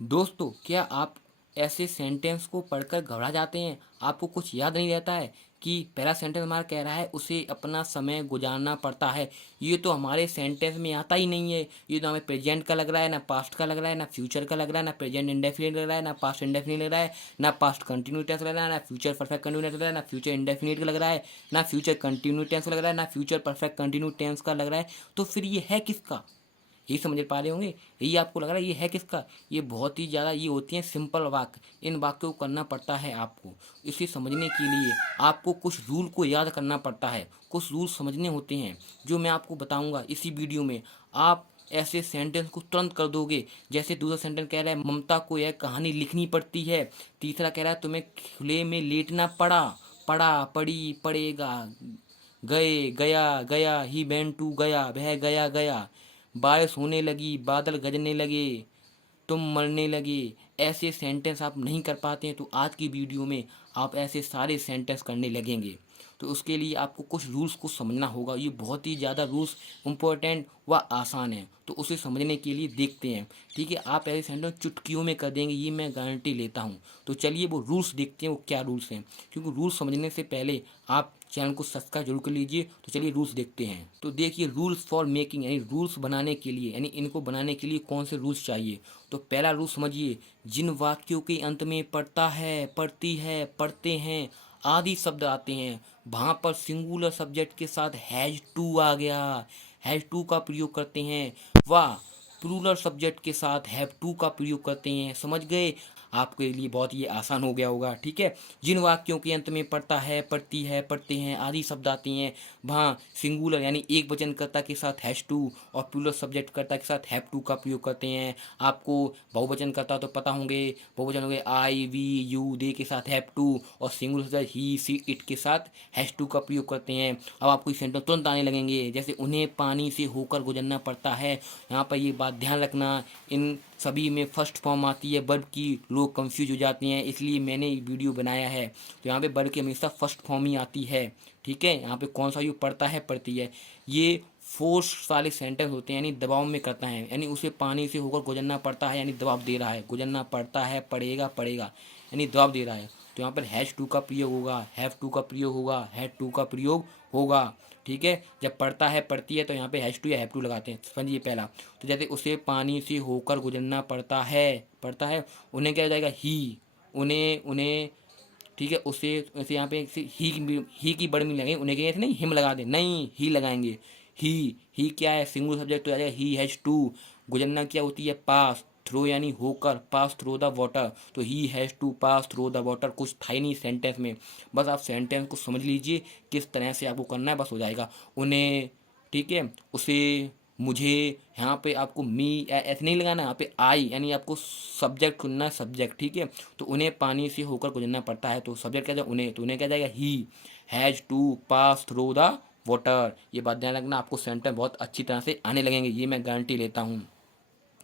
दोस्तों, क्या आप ऐसे सेंटेंस को पढ़कर घबरा जाते हैं? आपको कुछ याद नहीं रहता है कि पहला सेंटेंस हमारा कह रहा है उसे अपना समय गुजारना पड़ता है। ये तो हमारे सेंटेंस में आता ही नहीं है। ये तो हमें प्रेजेंट का लग रहा है, ना पास्ट का लग रहा है, ना फ्यूचर का लग रहा है, ना प्रेजेंट इंडेफिनिट लग रहा है, ना पास्ट इंडेफिनिट लग रहा है, ना पास्ट कंटिन्यू टेंस लग रहा है, ना फ्यूचर परफेक्ट कंटिन्यू लग रहा है, ना फ्यूचर इंडेफिनिट का लग रहा है, ना फ्यूचर कंटिन्यू टेंस लग रहा है, ना फ्यूचर परफेक्ट कंटिन्यू टेंस का लग रहा है। तो फिर ये है किसका? यही समझ पा रहे होंगे। यही आपको लग रहा है ये है किसका? ये बहुत ही ज़्यादा ये होती हैं सिंपल वाक्य। इन वाक्यों को करना पड़ता है आपको। इसे समझने के लिए आपको कुछ रूल को याद करना पड़ता है, कुछ रूल समझने होते हैं जो मैं आपको बताऊंगा इसी वीडियो में। आप ऐसे सेंटेंस को तुरंत कर दोगे। जैसे दूसरा सेंटेंस कह रहा है ममता को यह कहानी लिखनी पड़ती है। तीसरा कह रहा है तुम्हें खुले में लेटना पड़ा, पड़ा पड़ी पड़ेगा, गए गया गया, ही बेंटू गया, वह गया गया, बारिश होने लगी, बादल गरजने लगे, तुम मरने लगे। ऐसे सेंटेंस आप नहीं कर पाते हैं तो आज की वीडियो में आप ऐसे सारे सेंटेंस करने लगेंगे। तो उसके लिए आपको कुछ रूल्स को समझना होगा। ये बहुत ही ज़्यादा रूल्स इम्पोर्टेंट व आसान है, तो उसे समझने के लिए देखते हैं। ठीक है, आप ऐसे सेंटेंस चुटकियों में कर देंगे, ये मैं गारंटी लेता हूँ। तो चलिए वो रूल्स देखते हैं, वो क्या रूल्स हैं। क्योंकि रूल्स समझने से पहले आप चैनल को सब्सक्राइब जरूर कर लीजिए। तो चलिए रूल्स देखते हैं। तो देखिए, रूल्स फॉर मेकिंग यानी रूल्स बनाने के लिए, यानी इनको बनाने के लिए कौन से रूल्स चाहिए। तो पहला रूल समझिए, जिन वाक्यों के अंत में पढ़ता है, पढ़ती है, पढ़ते हैं आदि शब्द आते हैं, वहाँ पर सिंगुलर सब्जेक्ट के साथ हैज टू आ गया, हैज टू का प्रयोग करते हैं, व प्लूरल सब्जेक्ट के साथ हैव टू का प्रयोग करते हैं। समझ गए? आपके लिए बहुत ये आसान हो गया होगा। ठीक है, जिन वाक्यों के अंत में पढ़ता है, पढ़ती है, पढ़ते हैं आदि शब्द आते हैं, वहाँ सिंगुलर यानी एक वचनकर्ता के साथ हैज टू और प्लूरल सब्जेक्ट कर्ता के साथ हैव टू का प्रयोग करते हैं। आपको बहुवचन करता तो पता होंगे, बहुवचन होंगे आई वी यू दे के साथ हैव टू, और singular subject he see it के साथ हैज टू का प्रयोग करते हैं। अब आपको सेंटेंस तुरंत आने लगेंगे। जैसे उन्हें पानी से होकर गुजरना पड़ता है, यहाँ पर ये बात ध्यान रखना, इन सभी में फर्स्ट फॉर्म आती है वर्ब की। लोग कंफ्यूज हो जाते हैं, इसलिए मैंने वीडियो बनाया है। तो यहाँ पे वर्ब की हमेशा फर्स्ट फॉर्म ही आती है। ठीक है, यहाँ पे कौन सा यू पढ़ता है, पढ़ती है, ये फोर्स वाले सेंटेंस होते हैं, यानी दबाव में करता है, यानी उसे पानी से होकर गुजरना पड़ता है, यानी दबाव दे रहा है। गुजरना पड़ता है, पड़ेगा, पड़ेगा, यानी दबाव दे रहा है। तो यहाँ पर हैज टू का प्रयोग होगा, हैव टू का प्रयोग होगा, हैड टू का प्रयोग होगा। ठीक है, जब पढ़ता है, पढ़ती है, तो यहाँ पे हैज टू या हैव टू लगाते हैं। समझिए पहला। तो जैसे उसे पानी से होकर गुजरना पड़ता है, पड़ता है, उन्हें क्या हो जाएगा ही, उन्हें उन्हें। ठीक है, उसे उसे यहाँ पे ही की बड़ में लगेंगे, उन्हें कहेंगे ऐसे नहीं हिम लगा दे, नहीं ही लगाएंगे। ही क्या है, सिंगल सब्जेक्ट तो आ जाएगा ही हैज टू। गुजरना क्या होती है, पास थ्रो यानी होकर, पास थ्रो द वाटर, तो he has to pass throw the water. कुछ था ही नहीं सेंटेंस में, बस आप सेंटेंस को समझ लीजिए किस तरह से आपको करना है, बस हो जाएगा। उन्हें, ठीक है, उसे, मुझे, यहाँ पे आपको मी ऐसे नहीं लगाना, यहाँ पे आई यानी आपको सब्जेक्ट चुनना है, सब्जेक्ट। ठीक है, तो उन्हें पानी से होकर गुजरना पड़ता है, तो सब्जेक्ट क्या जाएगा, उन्हें, तो उन्हें क्या जाएगा, he has to pass through the water. ये बात ध्यान रखना, आपको सेंटेंस बहुत अच्छी तरह से आने लगेंगे, ये मैं गारंटी लेता हूँ।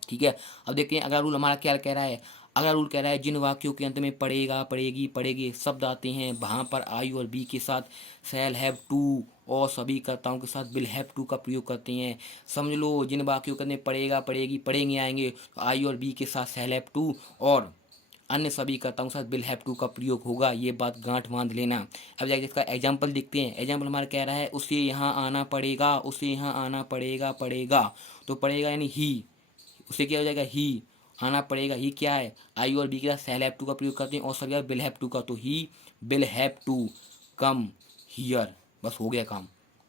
ठीक है, अब देखते हैं अगला रूल हमारा क्या कह रहा है। अगला रूल कह रहा है जिन वाक्यों के अंत में पड़ेगा, पड़ेगी, पड़ेगे शब्द आते हैं, वहाँ पर आई और बी के साथ शैल हैव टू और सभी कर्ताओं के साथ विल हैव टू का प्रयोग करते हैं। समझ लो, जिन वाक्यों के अंत में पड़ेगा, पड़ेगी, पड़ेंगे आएंगे, तो आई और बी के साथ शैल हैव टू और अन्य सभी कर्ताओं के साथ विल हैव टू का प्रयोग होगा। ये बात गांठ बांध लेना। अब जाके इसका एग्जाम्पल देखते हैं। एग्जाम्पल हमारा कह रहा है उसे यहाँ आना पड़ेगा, उसे यहाँ आना पड़ेगा, पड़ेगा, तो पड़ेगा यानी ही, उसे क्या हो जाएगा, ही आना पड़ेगा। ही क्या है, आई और बी के साथ शैल हैव टू का प्रयोग करते हैं और सभी विल हैव टू का, तो he will have to come here. बस हो गया काम,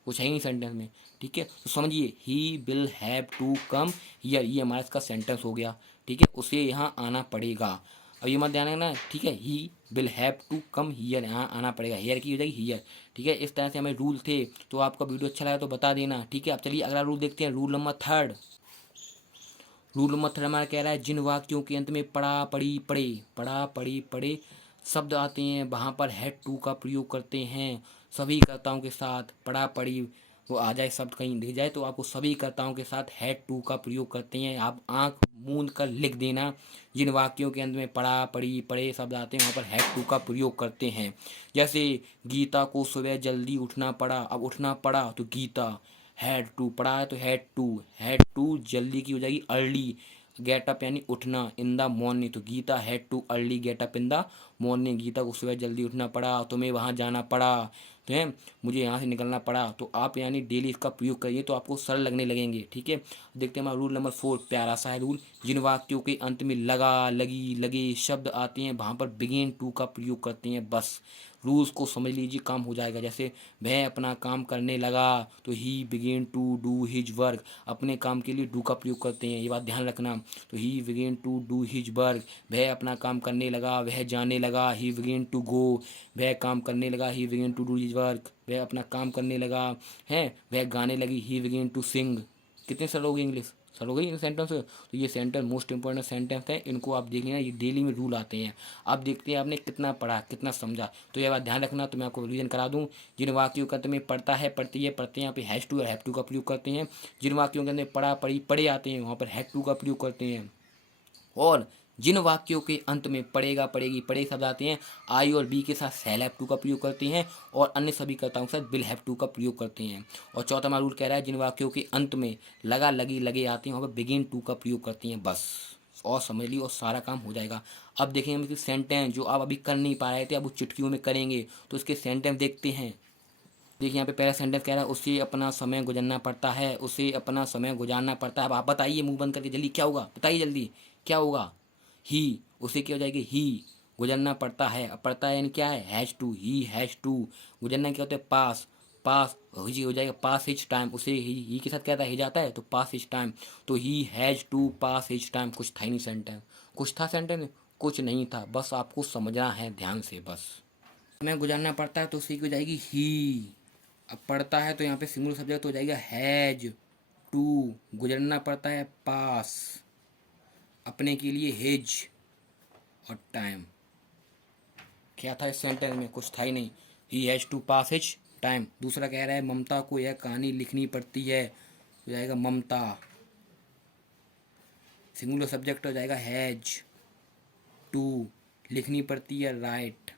कुछ है ही नहीं सेंटेंस में। ठीक है, तो समझिए he will have to come here, ये हमारा इसका सेंटेंस हो गया। ठीक है, उसे यहाँ आना पड़ेगा। अब ये मत ध्यान रखना, ठीक है, he will have to come here, यहाँ आना पड़ेगा, हियर की हो जाएगी हियर। ठीक है, इस तरह से हमें रूल थे। तो आपका वीडियो अच्छा लगा तो बता देना। ठीक है, अब चलिए अगला रूल देखते हैं, rule number third. Rule number third हमारा कह रहा है जिन वाक्यों के अंत में पढ़ा, पढ़ी, पढ़े, पढ़ा, पढ़ी, पढ़े शब्द आते हैं, वहाँ पर हैड टू का प्रयोग करते हैं सभी कर्ताओं के साथ। पढ़ा, पढ़ी वो आ जाए, शब्द कहीं दिख जाए तो आपको सभी कर्ताओं के साथ हैड टू का प्रयोग करते हैं। आप आंख मूंद कर लिख देना, जिन वाक्यों के अंत में पढ़ा, पढ़ी, पढ़े शब्द आते हैं, वहाँ पर हैड टू का प्रयोग करते हैं। जैसे गीता को सुबह जल्दी उठना पड़ा, अब उठना पड़ा तो गीता हैड टू, पढ़ा है तो हैड टू, हैड टू जल्दी की हो जाएगी अर्ली, गेट अप यानी उठना, इन द मॉर्निंग तो Geeta had to early get up in the morning, Geeta को सुबह जल्दी उठना पड़ा, तुम्हें वहाँ जाना पड़ा, तो है मुझे यहाँ से निकलना पड़ा। तो आप यानी डेली इसका प्रयोग करिए तो आपको सरल लगने लगेंगे। ठीक है, देखते हैं हमारा रूल नंबर 4, प्यारा सा है रूल। जिन वाक्यों के अंत में लगा, लगी, लगे शब्द आते हैं वहाँ पर बिगिन टू का प्रयोग करते हैं बस। रूल्स को समझ लीजिए, काम हो जाएगा। जैसे वह अपना काम करने लगा तो he began to do his work, अपने काम के लिए डू का प्रयोग करते हैं, ये बात ध्यान रखना। तो he began to do his work, वह अपना काम करने लगा, वह जाने लगा, ही बिगेन टू गो, वह काम करने लगा, he began to do his work, वह अपना काम करने लगा है, वह गाने लगी, ही बिगेन टू सिंग। कितने सरल हो गई इंग्लिश, सरल हो गई इन सेंटेंस। तो ये सेंटेंस मोस्ट इंपॉर्टेंट सेंटेंस है, इनको आप देख लेना, ये डेली में रूल आते हैं। आप देखते हैं आपने कितना पढ़ा, कितना समझा, तो ये बात ध्यान रखना। तो मैं आपको रिवीजन करा दूं। जिन वाक्यों के अंत में पढ़ता है, पढ़ती है, पढ़ते हैं, यहाँ पे हैज टू और हैव टू का प्रयोग करते हैं। जिन वाक्यों के अंदर पढ़ा, पढ़ी, पढ़े आते हैं वहाँ पर हैड टू का प्रयोग करते हैं। और जिन वाक्यों के अंत में पढ़ेगा, पढ़ेगी, पढ़े शब्द आते हैं, आई और बी के साथ शैल हैव टू का प्रयोग करते हैं, और अन्य सभी कर्ताओं के साथ विल हैव टू का प्रयोग करते हैं। और चौथा हमारा रूल कह रहा है जिन वाक्यों के अंत में लगा, लगी, लगे आते हैं वहाँ पर बिगिन टू का प्रयोग करते हैं बस। और समझ ली और सारा काम हो जाएगा। अब देखेंगे हम इसके सेंटेंस जो आप अभी कर नहीं पा रहे थे, अब वो चुटकियों में करेंगे। तो इसके सेंटेंस देखते हैं। देखिए यहाँ पे पहला सेंटेंस कह रहा है उसे अपना समय गुजरना पड़ता है, उसे अपना समय गुजारना पड़ता है। अब आप बताइए मुंह बंद करके जल्दी, क्या होगा, बताइए जल्दी क्या होगा। ही, उसे क्या हो जाएगी, ही, गुजरना पड़ता है, अब पड़ता है यानी क्या है, has to, he has to. गुजरना क्या होता है, पास, पास ही हो जाएगा, पास हिज टाइम, उसे ही के साथ क्या था, ही जाता है, तो पास हिज टाइम, तो he has to pass his time. कुछ था ही नहीं सेंटेंस, कुछ था सेंटेंस, कुछ नहीं था, बस आपको समझना है ध्यान से बस। हमें गुजारना पड़ता है तो उसी की हो जाएगी ही। अब पढ़ता है तो यहाँ पे सिंगल सब्जेक्ट हो जाएगा हैज टू, गुजरना पड़ता है पास, अपने के लिए हिज, और टाइम। क्या था इस सेंटेंस में, कुछ था ही नहीं, he has to pass his time. दूसरा कह रहा है ममता को यह कहानी लिखनी पड़ती है, हो जाएगा ममता, सिंगुलर सब्जेक्ट हो जाएगा हैज टू, लिखनी पड़ती है राइट,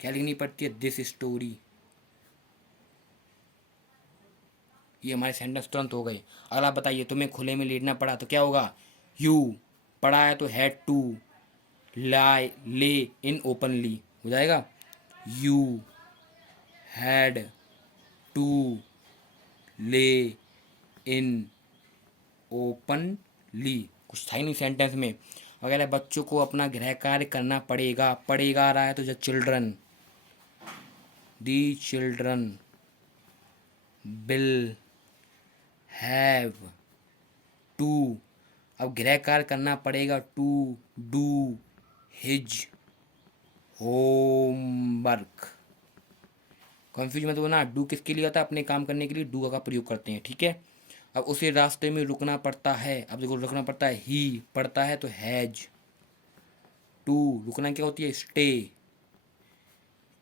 क्या लिखनी पड़ती है, दिस स्टोरी। ये हमारे सेंटेंस तुरंत हो गए। अगर आप बताइए तुम्हें खुले में लेटना पड़ा तो क्या होगा, यू, पड़ा है तो हैड टू, लाई, ले इन ओपनली, हो जाएगा यू हैड टू ले इन ओपनली। कुछ था ही नहीं सेंटेंस में। अगर बच्चों को अपना गृह कार्य करना पड़ेगा, पड़ेगा आ रहा है तो children, the children will have to, अब गृह कार्य करना पड़ेगा, to do his homework. Confuse मत होना, डू किसके लिए आता है, अपने काम करने के लिए डू का प्रयोग करते हैं। ठीक है, अब उसे रास्ते में रुकना पड़ता है, अब देखो रुकना पड़ता है, ही पड़ता है तो हैज टू, रुकना क्या होती है, स्टे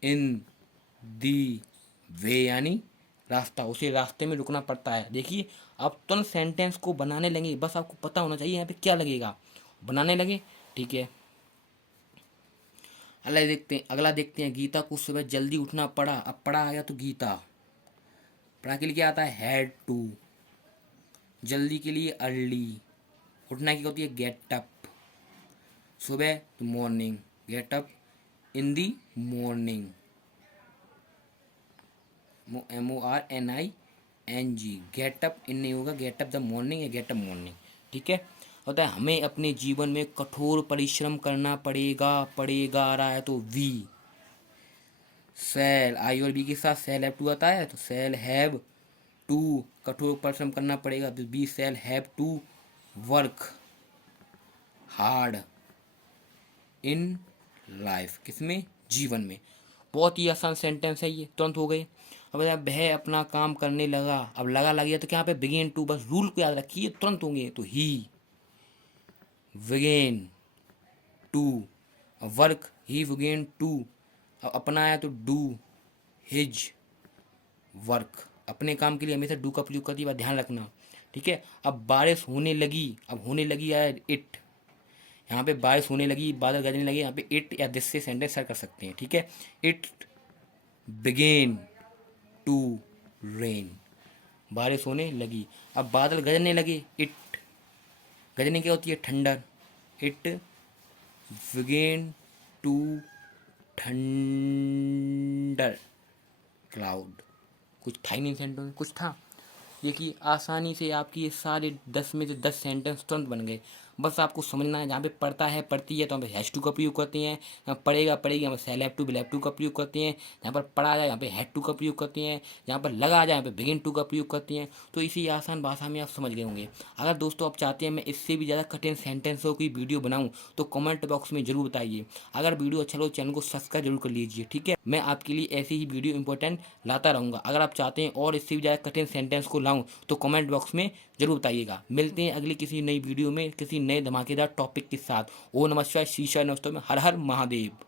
इन दी वे यानी रास्ता, उसे रास्ते में रुकना पड़ता है। देखिए आप तुरंत सेंटेंस को बनाने लगे, बस आपको पता होना चाहिए यहाँ पे क्या लगेगा, बनाने लगे। ठीक है, अगला देखते हैं गीता को सुबह जल्दी उठना पड़ा। अब पढ़ा आ गया तो गीता, पढ़ा के लिए क्या आता है, हैड टू, जल्दी के लिए अर्ली, उठना की होती है गेट अप, सुबह तो मॉर्निंग, गेट अप इन दी मॉर्निंग, MORNING, गेट अप इन नहीं होगा, गेट अप द मॉर्निंग या गेट अप मॉर्निंग। ठीक है, होता है हमें अपने जीवन में कठोर परिश्रम करना पड़ेगा, पड़ेगा आ रहा है तो वी, सेल, आई और बी के साथ सेल हैव टू आता है तो सेल हैव टू, कठोर परिश्रम करना पड़ेगा तो be shall have to work hard in life, किसमें, जीवन में। बहुत ही आसान सेंटेंस है ये, तुरंत हो गए। अब वह अपना काम करने लगा, अब लगा लग गया तो क्या पे बिगेन टू, बस रूल को याद रखिए तुरंत होंगे। तो he began to, work he began to, अब अपना आया तो डू हिज वर्क, अपने काम के लिए हमेशा डू का प्रयोग करती है, ध्यान रखना। ठीक है, अब बारिश होने लगी, अब होने लगी आया इट, यहाँ पे बारिश होने लगी, बादल गरजने लगे, यहाँ पे इट या दिस से सेंटेंस स्टार्ट कर सकते हैं। ठीक है, इट बिगेन टू रेन, बारिश होने लगी, अब बादल गरजने लगे, इट गजनी क्या होती है? Thunder. It began to thunder cloud. कुछ था ही नहीं सेंटेंस, कुछ था। देखिए आसानी से आपकी ये सारे 10 में से 10 सेंटेंस तुरंत बन गए। बस आपको समझना है, जहाँ पे पढ़ता है पढ़ती है तो हम हैज टू का प्रयोग करते हैं, जहाँ पढ़ेगा पढ़ेगी यहाँ पर shall have to will have to का प्रयोग करते हैं, जहाँ पर पढ़ा जाए यहाँ पे हैड टू का प्रयोग करते हैं, जहाँ पर लगा जाए यहाँ पे बिगिन टू का प्रयोग करते हैं। तो इसी आसान भाषा में आप समझ गए होंगे। अगर दोस्तों आप चाहते हैं मैं इससे भी ज़्यादा कठिन सेंटेंसों की वीडियो बनाऊँ तो कमेंट बॉक्स में ज़रूर बताइए। अगर वीडियो अच्छा लगे चैनल को सब्सक्राइब जरूर कर लीजिए, ठीक है। मैं आपके लिए ऐसे ही वीडियो इंपॉर्टेंट लाता रहूँगा। अगर आप चाहते हैं और इससे भी ज़्यादा कठिन सेंटेंस को लाऊं तो कमेंट बॉक्स में ज़रूर बताइएगा। मिलते हैं अगली किसी नई वीडियो में किसी नए धमाकेदार टॉपिक के साथ। ओ नमस्कार, शीशा नमस्तों में हर हर महादेव।